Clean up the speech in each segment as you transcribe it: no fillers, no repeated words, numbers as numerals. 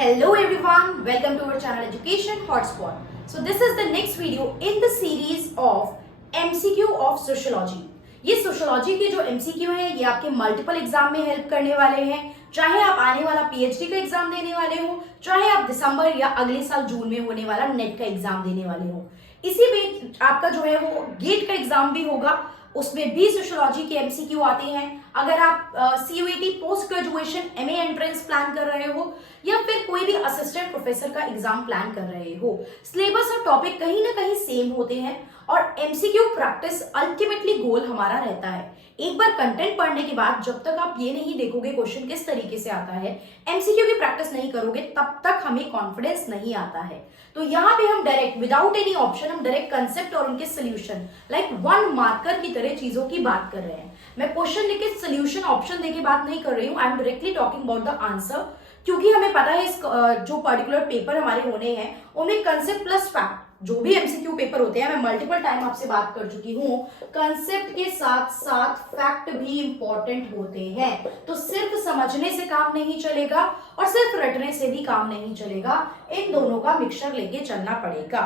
Hello everyone, welcome to our channel Education Hotspot. So this is the next video in the series of MCQ of Sociology. ये sociology के जो MCQ हैं ये आपके multiple exam में help करने वाले हैं, चाहे आप आने वाला PhD का एग्जाम देने वाले हो, चाहे आप दिसंबर या अगले साल जून में होने वाला नेट का एग्जाम देने वाले हो। इसी बीच आपका जो है वो गेट का एग्जाम भी होगा, उसमें भी सोशियोलॉजी के MCQ आते हैं। अगर आप CUET post graduation MA entrance plan कर रहे हो या फिर कोई भी असिस्टेंट प्रोफेसर का एग्जाम प्लान कर रहे हो, सिलेबस और टॉपिक कहीं ना कहीं सेम होते हैं और MCQ प्रैक्टिस अल्टीमेटली गोल हमारा रहता है। एक बार कंटेंट पढ़ने के बाद जब तक आप ये नहीं देखोगे क्वेश्चन किस तरीके से आता है, MCQ की प्रैक्टिस नहीं करोगे, तब तक हमें कॉन्फिडेंस नहीं आता है। तो यहाँ पे हम डायरेक्ट विदाउट एनी ऑप्शन हम डायरेक्ट कंसेप्ट और उनके सोल्यूशन लाइक वन मार्कर की तरह चीजों की बात कर रहे हैं। मैं क्वेश्चन लिख के सोल्यूशन ऑप्शन देके बात नहीं कर रही हूँ, I am directly talking about the answer, क्योंकि हमें पता है इस जो पर्टिकुलर पेपर हमारे होने हैं उनमें कंसेप्ट प्लस फैक्ट जो भी MCQ पेपर होते हैं, मैं मल्टीपल टाइम आपसे बात कर चुकी हूँ, कंसेप्ट के साथ साथ फैक्ट भी इंपॉर्टेंट होते हैं। तो सिर्फ समझने से काम नहीं चलेगा और सिर्फ रटने से भी काम नहीं चलेगा, इन दोनों का मिक्सचर लेके चलना पड़ेगा।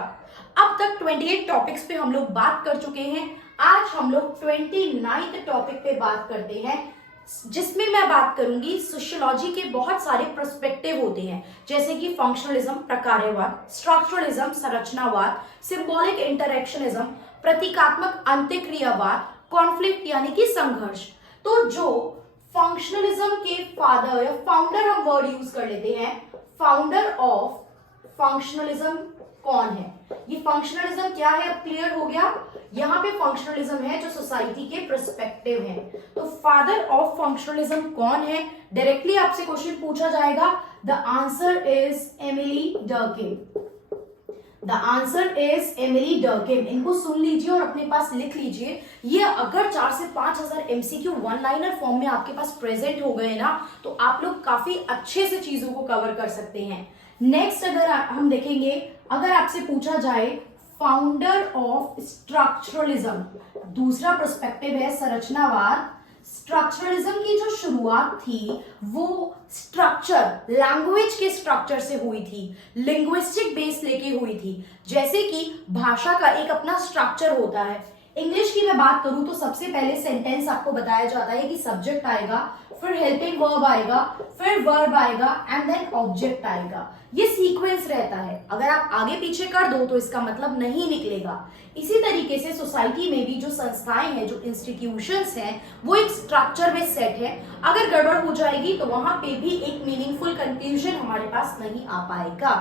अब तक 28 टॉपिक्स पे हम लोग बात कर चुके हैं, आज हम लोग 29th टॉपिक पे बात करते हैं, जिसमें मैं बात करूंगी सोशियोलॉजी के बहुत सारे पर्सपेक्टिव होते हैं, जैसे कि फंक्शनलिज्म प्रकार्यवाद, स्ट्रक्चरलिज्म संरचनावाद, सिंबॉलिक इंटरेक्शनिज्म, प्रतीकात्मक अंत्यक्रियावाद, कॉन्फ्लिक्ट यानी कि संघर्ष। तो जो फंक्शनलिज्म के फादर या फाउंडर हम वर्ड यूज कर लेते हैं, फाउंडर ऑफ फंक्शनलिज्म कौन है? ये फंक्शनलिज्म क्या है अब क्लियर हो गया। यहाँ पे फंक्शनलिज्म है जो सोसाइटी के पर्सपेक्टिव है। तो फादर ऑफ फंक्शनलिज्म कौन है? डायरेक्टली आपसे क्वेश्चन पूछा जाएगा, the answer is Emile Durkheim. The answer is Emile Durkheim. इनको सुन लीजिए और अपने पास लिख लीजिए। ये अगर 4 से 5,000 MCQ वन लाइनर फॉर्म में आपके पास प्रेजेंट हो गए ना, तो आप लोग काफी अच्छे से चीजों को कवर कर सकते हैं। नेक्स्ट अगर हम देखेंगे, अगर आपसे पूछा जाए फाउंडर ऑफ स्ट्रक्चरलिज्म, दूसरा पर्सपेक्टिव है संरचनावाद। स्ट्रक्चरलिज्म की जो शुरुआत थी वो स्ट्रक्चर, लैंग्वेज के स्ट्रक्चर से हुई थी, लिंग्विस्टिक बेस लेके हुई थी। जैसे कि भाषा का एक अपना स्ट्रक्चर होता है। इंग्लिश की मैं बात करूं तो सबसे पहले सेंटेंस आपको बताया जाता है कि सब्जेक्ट आएगा, फिर हेल्पिंग वर्ब आएगा, फिर वर्ब आएगा एंड देन ऑब्जेक्ट आएगा। ये सीक्वेंस रहता है। अगर आप आगे पीछे कर दो तो इसका मतलब नहीं निकलेगा। इसी तरीके से सोसाइटी में भी जो संस्थाएं हैं, जो इंस्टीट्यूशंस हैं, वो एक स्ट्रक्चर में सेट है। अगर गड़बड़ हो जाएगी तो वहां पे भी एक मीनिंगफुल कंक्लूजन हमारे पास नहीं आ पाएगा।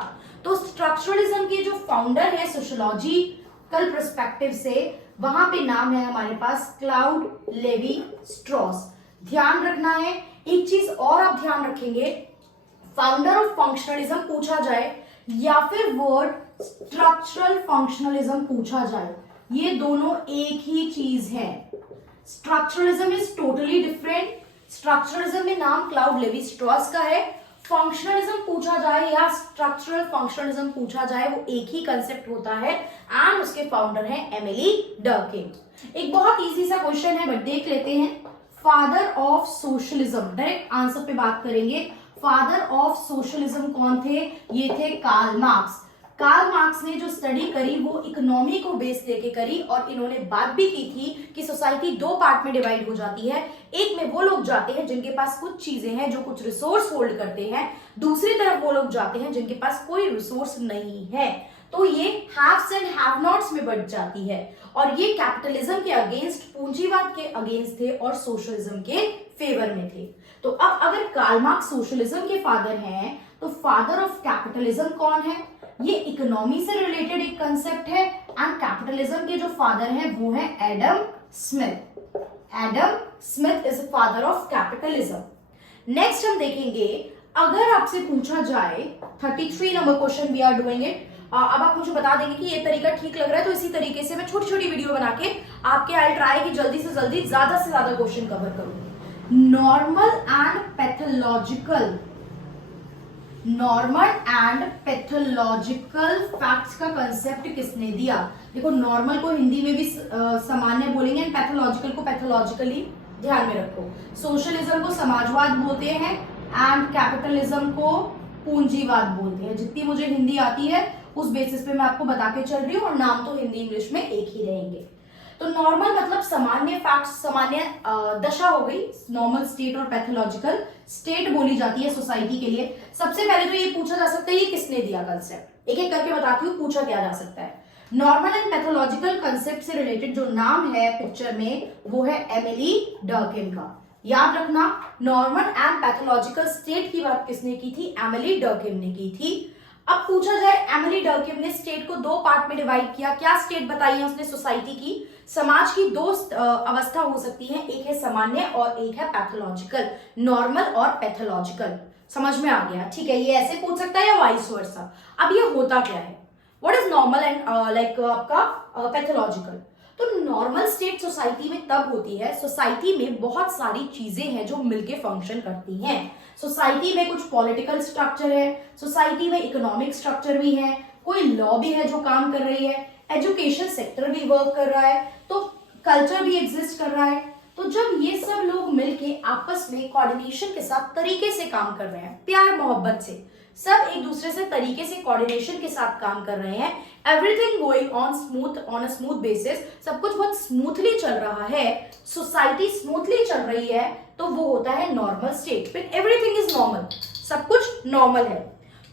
तो स्ट्रक्चरलिज्म के जो फाउंडर है सोशियोलॉजिकल पर्सपेक्टिव से, वहां पे नाम है हमारे पास क्लाउड लेवी स्ट्रॉस। ध्यान रखना है एक चीज और, आप ध्यान रखेंगे, फाउंडर ऑफ फंक्शनलिज्म पूछा जाए या फिर वर्ड स्ट्रक्चरल फंक्शनलिज्म पूछा जाए, ये दोनों एक ही चीज है। Structuralism is totally different. Structuralism में नाम क्लाउड लेवी स्ट्रॉस का है। फंक्शनलिज्म पूछा जाए या स्ट्रक्चरल फंक्शनलिज्म पूछा जाए, वो एक ही कंसेप्ट होता है एंड उसके फाउंडर है एमिली डर्किम। एक बहुत इजी सा क्वेश्चन है बट देख लेते हैं। Father of socialism, direct answer पे बात करेंगे। फादर ऑफ सोशलिज्म कौन थे? ये थे कार्ल मार्क्स। कार्ल मार्क्स ने जो स्टडी करी वो इकोनॉमी को बेस लेके करी और इन्होंने बात भी की थी कि सोसाइटी दो पार्ट में डिवाइड हो जाती है। एक में वो लोग जाते हैं जिनके पास कुछ चीजें हैं, जो कुछ रिसोर्स होल्ड करते हैं, दूसरी तरफ वो लोग जाते हैं जिनके पास कोई रिसोर्स नहीं है। तो ये हैव्स एंड हैव नॉट्स में बढ़ जाती है और ये कैपिटलिज्म के अगेंस्ट, पूंजीवाद के अगेंस्ट थे और सोशलिज्म के फेवर में थे। तो अब अगर कार्ल मार्क्स सोशलिज्म के फादर हैं तो फादर ऑफ कैपिटलिज्म कौन है? ये इकोनॉमी से रिलेटेड एक कंसेप्ट है एंड कैपिटलिज्म के जो फादर हैं वो है Adam Smith. Adam Smith is father of capitalism. Next हम देखेंगे, अगर आपसे पूछा जाए 33 number question we are doing it. अब आप मुझे बता देंगे कि ये तरीका ठीक लग रहा है, तो इसी तरीके से मैं छोटी छोटी वीडियो बना के आपके आई ट्राई कि जल्दी से जल्दी ज्यादा से ज्यादा क्वेश्चन कवर करूं। नॉर्मल एंड पैथोलॉजिकल फैक्ट्स का कंसेप्ट किसने दिया? देखो, नॉर्मल को हिंदी में भी सामान्य बोलेंगे एंड पैथोलॉजिकल को पैथोलॉजिकली, ध्यान में रखो। सोशलिज्म को समाजवाद बोलते हैं एंड कैपिटलिज्म को पूंजीवाद बोलते हैं। जितनी मुझे हिंदी आती है उस बेसिस पे मैं आपको बता के चल रही हूँ, और नाम तो हिंदी इंग्लिश में एक ही रहेंगे। तो नॉर्मल मतलब सामान्य फैक्ट, सामान्य दशा हो गई, नॉर्मल स्टेट, और पैथोलॉजिकल स्टेट बोली जाती है सोसाइटी के लिए। सबसे पहले तो ये पूछा जा सकता है ये किसने दिया कंसेप्ट, एक एक करके बताती हूँ पूछा क्या जा सकता है। नॉर्मल एंड पैथोलॉजिकल कंसेप्ट से रिलेटेड जो नाम है पिक्चर में वो है एमिली डर्किम का। याद रखना, नॉर्मल एंड पैथोलॉजिकल स्टेट की बात किसने की थी, एमिली डर्किम ने की थी। अब पूछा जाए एमिली डर्किम ने स्टेट को दो पार्ट में डिवाइड किया, क्या स्टेट बताई है उसने सोसाइटी की, समाज की दो अवस्था हो सकती है, एक है सामान्य और एक है पैथोलॉजिकल, नॉर्मल और पैथोलॉजिकल। समझ में आ गया, ठीक है, ये ऐसे पूछ सकता है या वाइस वर्सा। अब ये होता क्या है, what is normal and like आपका पैथोलॉजिकल। तो नॉर्मल स्टेट सोसाइटी में तब होती है, सोसाइटी में बहुत सारी चीजें हैं जो मिलके फंक्शन करती हैं। सोसाइटी में कुछ पॉलिटिकल स्ट्रक्चर है, सोसाइटी में इकोनॉमिक स्ट्रक्चर भी है, कोई लॉ भी है जो काम कर रही है, एजुकेशन सेक्टर भी वर्क कर रहा है, तो कल्चर भी एग्जिस्ट कर रहा है। तो जब ये सब लोग मिलके आपस में कोऑर्डिनेशन के साथ तरीके से काम कर रहे हैं, प्यार मोहब्बत से, सब एक दूसरे से तरीके से कोऑर्डिनेशन के साथ काम कर रहे हैं, everything going on smooth, on a smooth basis, सब कुछ बहुत स्मूथली चल रहा है, सोसाइटी स्मूथली चल रही है, तो वो होता है नॉर्मल स्टेट। फिर एवरीथिंग इज नॉर्मल, सब कुछ नॉर्मल है।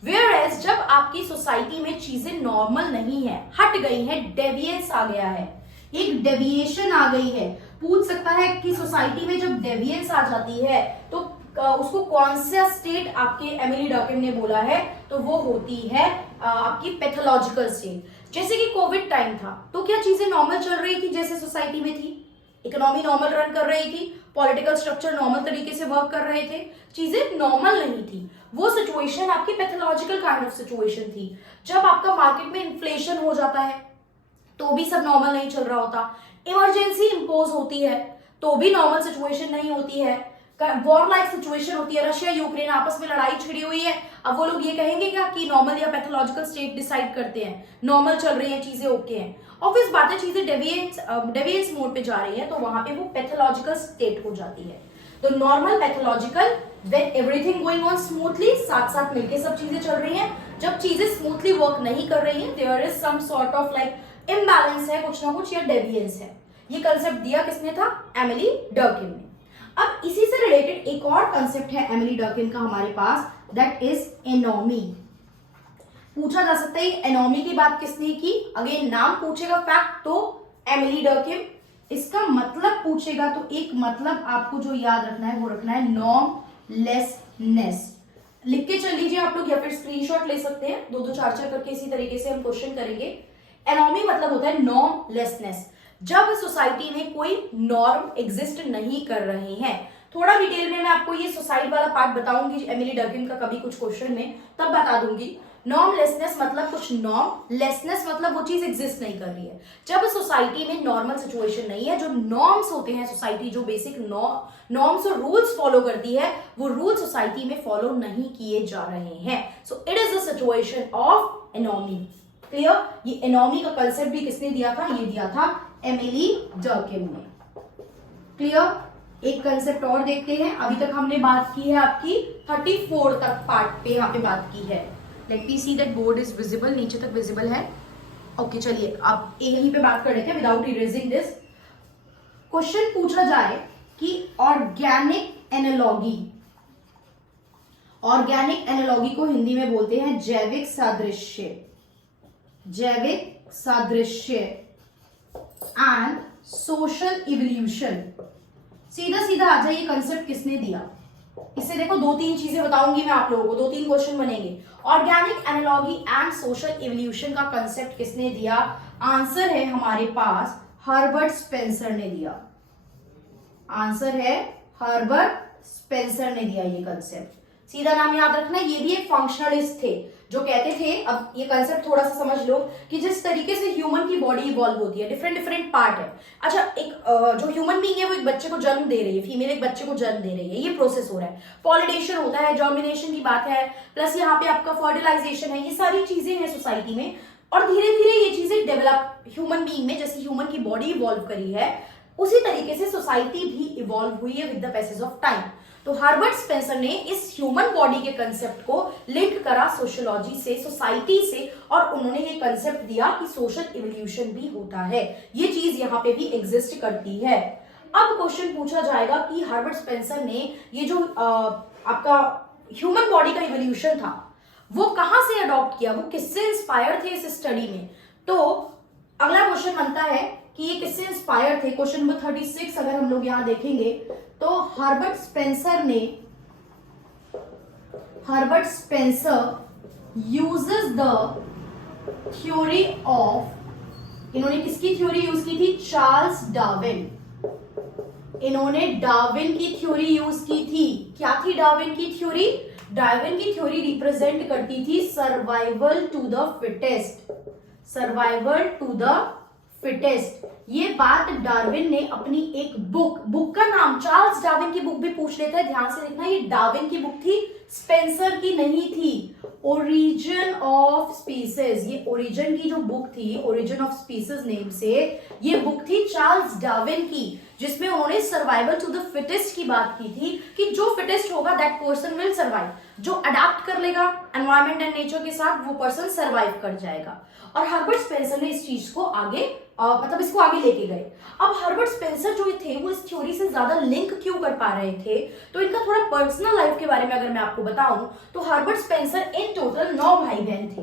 वेयरएज जब आपकी सोसाइटी में चीजें नॉर्मल नहीं है, हट गई है, डेविएंस आ गया है, एक डेविएशन आ गई है, पूछ सकता है कि सोसाइटी में जब डेविएंस आ जाती है तो उसको कौन सा स्टेट आपके एमिली डर्किम ने बोला है, तो वो होती है आपकी पैथोलॉजिकल स्टेट। जैसे कि कोविड टाइम था तो क्या चीजें नॉर्मल चल रही थी जैसे सोसाइटी में थी, इकोनॉमी नॉर्मल रन कर रही थी, पॉलिटिकल स्ट्रक्चर नॉर्मल तरीके से वर्क कर रहे थे, चीजें नॉर्मल नहीं थी। वो सिचुएशन आपकी पैथोलॉजिकल काइंड ऑफ सिचुएशन थी। जब आपका मार्केट में इन्फ्लेशन हो जाता है तो भी सब नॉर्मल नहीं चल रहा होता, इमरजेंसी इंपोज होती है तो भी नॉर्मल सिचुएशन नहीं होती है, वॉर लाइक सिचुएशन होती है, रशिया यूक्रेन आपस में लड़ाई छिड़ी हुई है। अब वो लोग ये कहेंगे क्या कि नॉर्मल या पैथोलॉजिकल स्टेट डिसाइड करते हैं, नॉर्मल चल रही हैं चीजें, ओके हैं। ऑब्वियस बात है, चीजें डेविएंस मोड पे जा रही है तो वहां पे वो पैथोलॉजिकल स्टेट हो जाती है। तो normal, pathological, when everything going on smoothly, साथ साथ मिलके सब चीजें चल रही हैं। जब चीजें स्मूथली वर्क नहीं कर रही हैं, there is some sort of like imbalance है, कुछ ना कुछ, या डेविएंस है। ये कंसेप्ट दिया किसने था, एमिली डर्किम ने। अब इसी से रिलेटेड एक और कंसेप्ट है एमिली डर्किम का हमारे पास, दैट इज एनोमी। पूछा जा सकता है एनोमी की बात किसने की, अगेन नाम पूछेगा फैक्ट तो एमिली डर्किम, इसका मतलब पूछेगा तो एक मतलब आपको जो याद रखना है वो रखना है नॉर्मलेसनेस। लिख के चल लीजिए आप लोग या फिर स्क्रीनशॉट ले सकते हैं, दो दो चार चार करके इसी तरीके से हम क्वेश्चन करेंगे। एनोमी मतलब होता है नॉर्मलेसनेस, जब सोसाइटी में कोई नॉर्म एग्जिस्ट नहीं कर रहे हैं। थोड़ा डिटेल में मैं आपको ये सोसाइटी वाला पार्ट बताऊंगी एमिली डर्किम का कभी कुछ क्वेश्चन में, तब बता दूंगी। नॉर्मलेसनेस मतलब कुछ नॉर्म, लेसनेस मतलब वो चीज एग्जिस्ट नहीं कर रही है। जब सोसाइटी में नॉर्मल सिचुएशन नहीं है, जो नॉर्म्स होते हैं सोसाइटी, जो बेसिक नॉर्म्स और रूल्स फॉलो करती है, वो रूल सोसाइटी में फॉलो नहीं किए जा रहे हैं। So it is the situation of anomie. Clear? ये एनोमी का कंसेप्ट भी किसने दिया था, ये दिया था एमिली डर्किम ने। क्लियर? एक कंसेप्ट और देखते हैं। अभी तक हमने बात की है आपकी 34 तक पार्ट पे, यहाँ पे बात की है। Let me see that board is visible, नीचे तक विजिबल है। ओके चलिए अब यहीं पे बात कर रहे थे विदाउट इरेजिंग दिस। क्वेश्चन पूछा जाए कि ऑर्गेनिक एनालॉगी, ऑर्गेनिक एनालॉगी को हिंदी में बोलते हैं जैविक सादृश्य, जैविक सादृश्य एंड सोशल इवोल्यूशन। सीधा सीधा आ जाइए, कंसेप्ट किसने दिया, इससे देखो दो तीन चीजें बताऊंगी मैं आप लोगों को, दो तीन क्वेश्चन बनेंगे। Organic analogy and social evolution का कंसेप्ट किसने दिया, आंसर है हमारे पास हर्बर्ट स्पेंसर ने दिया। आंसर है हर्बर्ट स्पेंसर ने दिया ये कंसेप्ट। सीधा नाम याद रखना, ये भी एक फंक्शनलिस्ट थे जो कहते थे, अब ये कंसेप्ट थोड़ा सा समझ लो कि जिस तरीके से ह्यूमन की बॉडी इवॉल्व होती है, डिफरेंट डिफरेंट पार्ट है। अच्छा, एक जो ह्यूमन बीइंग है वो एक बच्चे को जन्म दे रही है, फीमेल एक बच्चे को जन्म दे रही है, ये प्रोसेस हो रहा है, पॉलिनेशन होता है, जर्मिनेशन की बात है, प्लस यहाँ पे आपका फर्टिलाइजेशन है, ये सारी चीजें हैं सोसाइटी में। और धीरे धीरे ये चीजें डेवलप ह्यूमन बीइंग में, जैसे ह्यूमन की बॉडी इवॉल्व करी है उसी तरीके से सोसाइटी भी इवॉल्व हुई है with the passage of time. तो हर्बर्ट स्पेंसर ने इस ह्यूमन बॉडी के कंसेप्ट को लिंक करा सोशियोलॉजी से, सोसाइटी से, और उन्होंने ये कंसेप्ट दिया कि सोशल इवोल्यूशन भी होता है, ये चीज यहाँ पे भी एग्जिस्ट करती है। अब क्वेश्चन पूछा जाएगा कि हर्बर्ट स्पेंसर ने ये जो आपका ह्यूमन बॉडी का इवोल्यूशन था वो कहां से अडॉप्ट किया, वो किससे इंस्पायर थे इस स्टडी में। तो अगला क्वेश्चन बनता है कि ये किससे इंस्पायर थे। क्वेश्चन नंबर 36 अगर हम लोग यहां देखेंगे तो Herbert Spencer uses the theory of, इन्होंने किसकी थ्योरी यूज की थी, चार्ल्स डार्विन। इन्होंने डार्विन की थ्योरी यूज की थी। क्या थी डार्विन की थ्योरी? डार्विन की थ्योरी रिप्रेजेंट करती थी survival to the fittest, survival to the fittest. ये बात डार्विन ने अपनी एक बुक का नाम, चार्ल्स डार्विन की बुक भी पूछ लेता है, ध्यान से देखना, ये डार्विन की बुक थी, स्पेंसर की नहीं थी। ओरिजिन ऑफ स्पीसीज, ये ओरिजिन की जो बुक थी, ओरिजिन ऑफ स्पीसीज नेम से ये बुक थी चार्ल्स डार्विन की, जिसमें उन्होंने सर्वाइवल टू द फिटेस्ट की बात की थी कि जो फिटेस्ट होगा दैट पर्सन विल सर्वाइव, जो अडैप्ट कर लेगा एनवायरमेंट एंड नेचर के साथ वो पर्सन सर्वाइव कर जाएगा। और हर्बर्ट स्पेंसर ने इस चीज को आगे मतलब इसको आगे लेके गए। अब हर्बर्ट स्पेंसर जो थे वो इस थ्योरी से ज्यादा लिंक क्यों कर पा रहे थे, तो इनका थोड़ा पर्सनल लाइफ के बारे में अगर मैं आपको बताऊं तो हर्बर्ट स्पेंसर इन टोटल 9 भाई बहन थे।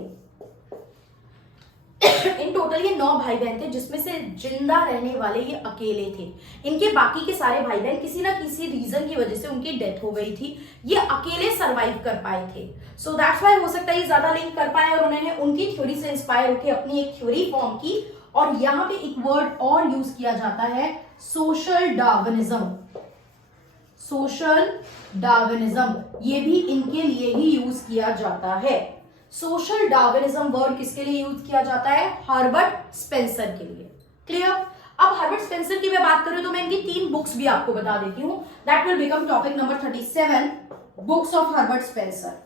इन टोटल ये 9 भाई बहन थे, जिसमें से जिंदा रहने वाले ये अकेले थे। इनके बाकी के सारे भाई बहन किसी ना किसी रीजन की वजह से उनकी डेथ हो गई थी, ये अकेले सरवाइव कर पाए थे। सो दैट्स व्हाई हो सकता है ये ज्यादा लिंक कर पाए और उन्होंने उनकी थ्योरी से इंस्पायर होकर अपनी एक थ्योरी फॉर्म की। और यहां पे एक वर्ड और यूज किया जाता है, सोशल डार्विनिज्म। सोशल डार्विनिज्म ये भी इनके लिए ही यूज किया जाता है। सोशल डार्विनिज्म वर्ड किसके लिए यूज किया जाता है? हर्बर्ट स्पेंसर के लिए। क्लियर? अब हर्बर्ट स्पेंसर की मैं बात करूं तो मैं इनकी 3 बुक्स भी आपको बता देती हूं। That will become topic number 37, books of Herbert Spencer.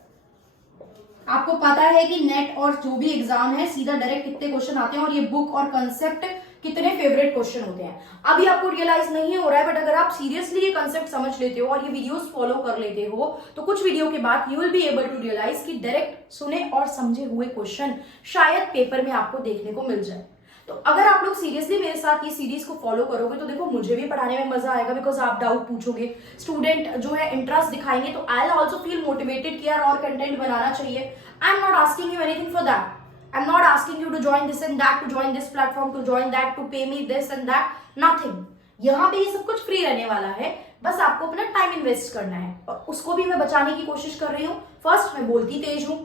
आपको पता है कि नेट और जो भी एग्जाम है सीधा डायरेक्ट कितने क्वेश्चन आते हैं और ये बुक और कंसेप्ट कितने फेवरेट क्वेश्चन होते हैं। अभी आपको रियलाइज नहीं हो रहा है, बट अगर आप सीरियसली ये कंसेप्ट समझ लेते हो और ये वीडियोस फॉलो कर लेते हो तो कुछ वीडियो के बाद you will be able to realise कि डायरेक्ट सुने और समझे हुए क्वेश्चन शायद पेपर में आपको देखने को मिल जाए। तो अगर आप लोग सीरियसली मेरे साथ ये सीरीज को फॉलो करोगे तो देखो मुझे भी पढ़ाने में मजा आएगा, बिकॉज आप डाउट पूछोगे, स्टूडेंट जो है इंटरेस्ट दिखाएंगे, तो I will also feel motivated कि यार और कंटेंट बनाना चाहिए। I am not asking you anything for that, I'm not asking you to join this and that, to join this platform, to join that, to pay me this and that, nothing. यहाँ पे ये सब कुछ free रहने वाला है, बस आपको अपना टाइम इन्वेस्ट करना है और उसको भी मैं बचाने की कोशिश कर रही हूँ। फर्स्ट, मैं बोलती तेज हूँ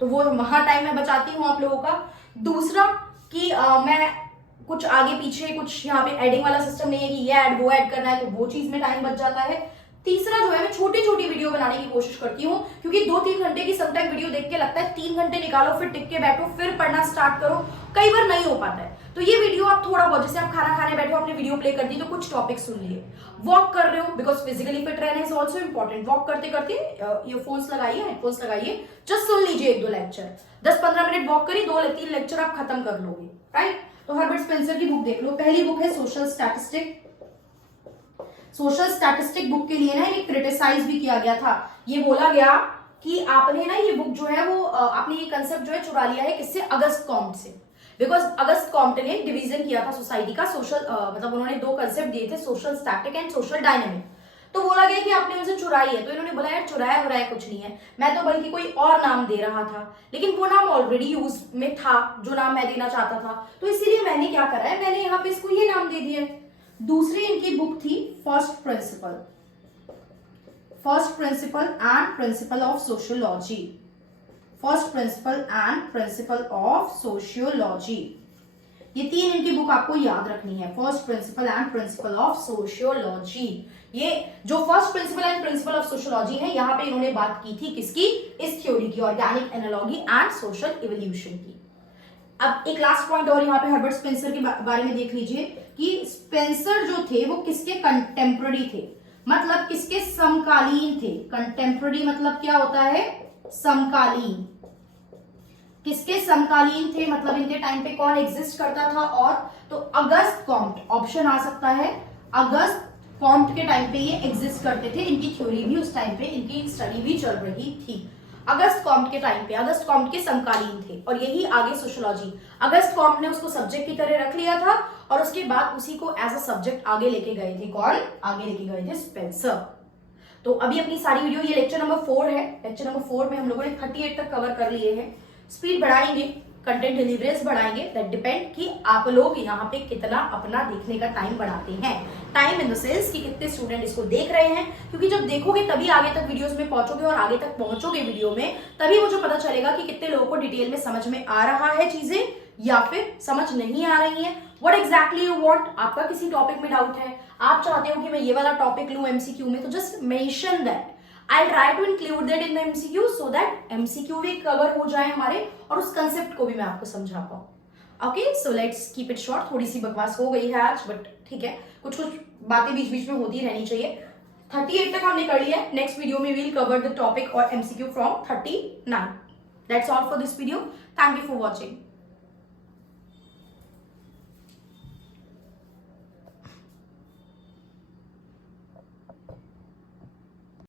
तो वो वहां टाइम मैं बचाती हूँ आप लोगों का। दूसरा कि मैं कुछ आगे पीछे कुछ यहाँ पे एडिंग वाला सिस्टम नहीं है कि ये ऐड वो ऐड करना है, तो वो चीज में टाइम बच जाता है। तीसरा जो है मैं छोटी छोटी वीडियो बनाने की कोशिश करती हूँ, क्योंकि 2-3 घंटे की समटाइम वीडियो देख के लगता है 3 घंटे निकालो, फिर टिक के बैठो, फिर पढ़ना स्टार्ट करो, कई बार नहीं हो पाता है। तो ये वीडियो आप थोड़ा बहुत, जैसे आप खाना खाने बैठे हो, आपने वीडियो प्ले कर दी तो कुछ टॉपिक सुन लिए, वॉक कर रहे हो बिकॉज फिजिकली फिट रहना इज ऑल्सो इंपॉर्टेंट, वॉक करते करते ईयरफोन्स लगाइए, हेडफोन्स लगाइए, जस्ट सुन लीजिए 1-2 लेक्चर, 10-15 मिनट वॉक करिए, 2-3 लेक्चर आप खत्म कर लोगे, राइट। तो हर्बर्ट स्पेंसर की बुक देख लो। पहली बुक है social statistic. Social statistic book के लिए ना ये क्रिटिसाइज भी किया गया था। ये बोला गया कि आपने ना ये बुक जो है वो आपने ये कंसेप्ट जो है चुरा लिया है किससे? अगस्त कॉम्ट से। बिकॉज अगस्त कॉम्ट ने डिवीजन किया था सोसाइटी का, सोशल मतलब उन्होंने 2 कंसेप्ट दिए थे, social static and social dynamic. तो बोला गया कि आपने उनसे चुराई है, तो इन्होंने बोला यार चुराया वराया कुछ नहीं है, मैं तो बल्कि कोई और नाम दे रहा था, लेकिन वो नाम ऑलरेडी यूज में था जो नाम मैं देना चाहता था, तो इसीलिए मैंने क्या करा है, मैंने यहाँ पे इसको ये नाम दे दिया है। दूसरी इनकी बुक थी first principle, first principle and principle of sociology, first principle and principle of sociology. ये 3 इनकी बुक आपको याद रखनी है, first principle and principle of sociology. ये जो first principle and principle of sociology है, यहाँ पे इन्होंने बात की थी किसकी? इस थ्योरी की, organic analogy and social evolution की। अब एक लास्ट पॉइंट और यहाँ पे हर्बर्ट स्पेंसर के बारे में देख लीजिए कि स्पेंसर जो थे वो किसके कंटेम्पररी थे, मतलब किसके समकालीन थे। कंटेम्पररी मतलब क्या होता है? समकालीन। किसके समकालीन थे, मतलब इनके टाइम पे कौन एग्जिस्ट करता था? और तो अगस्त कॉम्ट ऑप्शन आ सकता है, अगस्त कॉम्ट के टाइम पे ये एग्जिस्ट करते थे, इनकी थ्योरी भी उस टाइम पे, इनकी स्टडी भी चल रही थी। अगस्त कॉम्ट के टाइम पे, अगस्त कॉम्ट के समकालीन थे, और यही आगे सोशियोलॉजी, अगस्त कॉम्ट ने उसको सब्जेक्ट की तरह रख लिया था और उसके बाद उसी को एज अ सब्जेक्ट आगे लेके गए थे। कौन आगे लेके गए थे? स्पेंसर। तो अभी अपनी सारी वीडियो, ये लेक्चर नंबर 4 है। लेक्चर नंबर 4 में हम लोगों ने 38 तक कवर कर लिए हैं। स्पीड बढ़ाएंगे, कंटेंट डिलीवरेज बढ़ाएंगे, दैट डिपेंड कि आप लोग यहाँ पे कितना अपना देखने का टाइम बढ़ाते हैं। टाइम इन द सेंस कि कितने स्टूडेंट इसको देख रहे हैं, क्योंकि जब देखोगे तभी आगे तक वीडियोस में पहुंचोगे, और आगे तक पहुंचोगे वीडियो में तभी मुझे पता चलेगा कि कितने लोगों को डिटेल में समझ में आ रहा है चीजें या फिर समझ नहीं आ रही है। व्हाट एग्जैक्टली यू वांट, आपका किसी टॉपिक में डाउट है, आप चाहते हो कि मैं ये वाला टॉपिक लूं एमसीक्यू में, तो just mention that. I'll try to include that in the MCQ so that MCQ भी कवर हो जाए हमारे, और उस कंसेप्ट को भी मैं आपको समझा पाऊँ। Okay, so let's keep it short. थोड़ी सी बकवास हो गई है आज, बट ठीक है, कुछ कुछ बातें बीच बीच में होती रहनी चाहिए। 38 तक हमने कर लिया है। नेक्स्ट वीडियो में वील कवर द टॉपिक और MCQ from 39। That's all for this video. Thank you for watching.